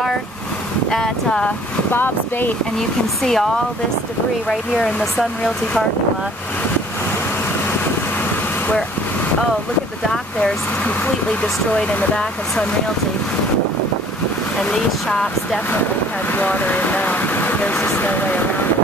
are at Bob's Bait, and you can see all this debris right here in the Sun Realty parking lot. Where, oh, look at the dock there. It's completely destroyed in the back of Sun Realty. And these shops definitely had water in them. There's just no way around it.